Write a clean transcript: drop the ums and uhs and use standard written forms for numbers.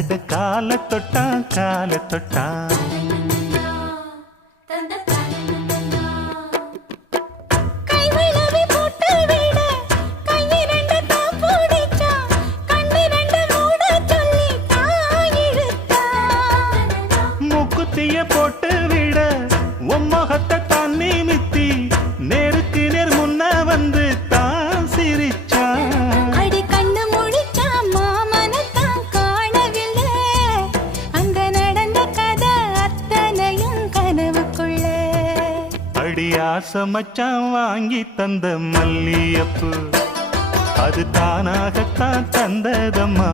அட கால தொட்டா மூக்குத்திய போட்டு விட உம்மகத்தை தான் நிமித்தி நேருக்கு நேர் முன்ன வந்து தான் சிரிச்சா. அடி கண்ணு முடிச்சா மாமனத்தான் காணவில்லை, அங்க நடந்த கதை அத்தனையும் கனவுக்குள்ள. அடி ஆசை மச்சான் வாங்கி தந்த மல்லியப்பு அது தானாகத்தான் தந்ததம்மா.